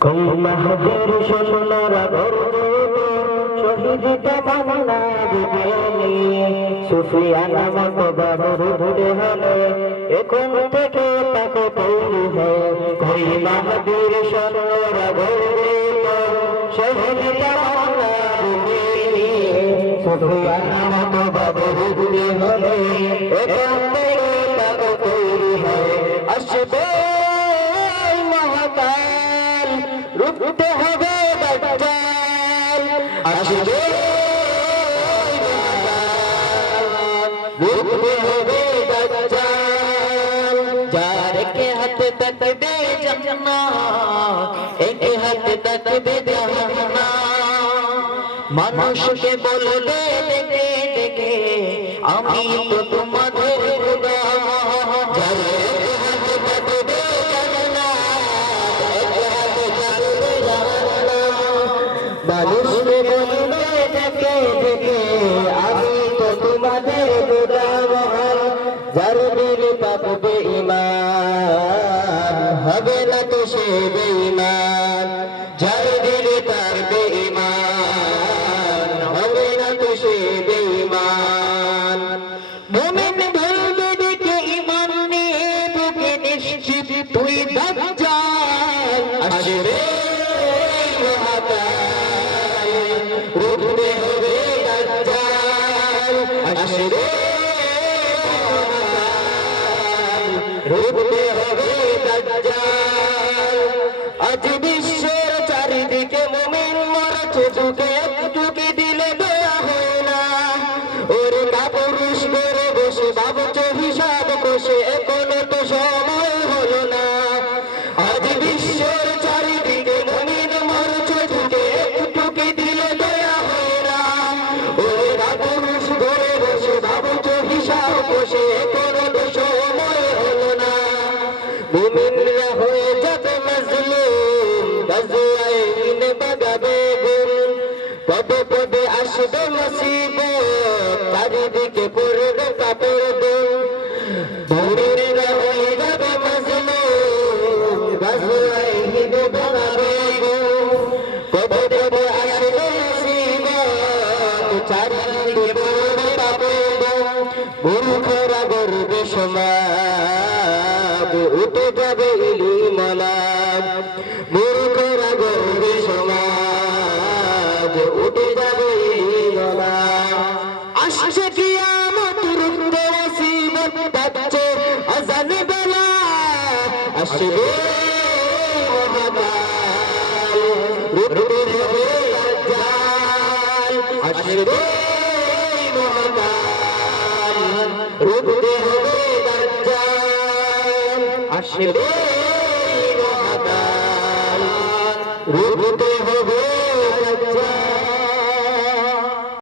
কোন মাহদের সোনারা গর্বে শহীদ তামান্না দিবেনি সুফিয়ানা মত বাবুর ধরে হলে এখন থেকে তাকে তৈরি হয় কোন মাহদের সোনারা গর্বে শহীদ তামান্না দিবেনি সুফিয়ানা মত বাবুর ধরে হলে এখন থেকে তাকে তৈরি হয় আসবে রুখতে হবে দাজ্জাল আসবে রুখতে হবে দাজ্জাল যার কে হাতে তাকবে জান্নাত এক হাতে তাকবে জাহান্নাম মানুষকে বলবে দেখে দেখে আমি তো তোমাদের খোদা যার মানুষকে বলবে দেখে দেখে আমি তো তোমাদের গোলাম যার দিল পাবে ঈমান হবে না তো সে বেঈমান যার দিল পাবে ঈমান হবে না তো সে বেঈমান মুমিন বলবে দেখে ঈমান নিয়ে তোকে নিশ্চিত তুই দাজ্জাল আসবে রুখতে হবে দাজ্জাল আসবে রুখতে হবে দাজ্জাল আজ বিশ্বের চারিদিকে মুমিন মরছে চোখে একটু কি দিলে দয়া হয় না ওরে কাপুরুষ করে বসে ভাবছো হিসাব কষে এখনো তো সময় হলো না আজ বিশ্বের চারিদিকে মুমিন মরছে চোখে একটু কি দিলে দয়া হয় না ওরে কাপুরুষ করে বসে ভাবছো হিসাব কষে এখনো তো সময় হলো না মুমিনরা হয়ে যাবে মাজলুম গাজওয়ায়ে ইন বাগাবে গুল পদে পদে আসবে মুসিবত চারিদিকে পড়বে কাপড় দুল মুমিনরা হয়ে যাবে মাজলুম গাজওয়ায়ে ইন বাগাবে গুল পদে পদে আসবে মুসিবত চারিদিকে পড়বে কাপড় দুল মূর্খরা গর্বে সমাজ উঠে যাবে ইলিমালাদ মূর্খরা গর্বে সমাজ উঠে যাবে ইলিমালাদ আসছে কিয়ামত রুখতে মুসিবত পাচ্ছে আযান বেলা আসবে মহাকাল রুখতে হবে দাজ্জাল আসবে মহাকাল রুখতে হবে দাজ্জাল আসবে মহাকাল রুখতে হবে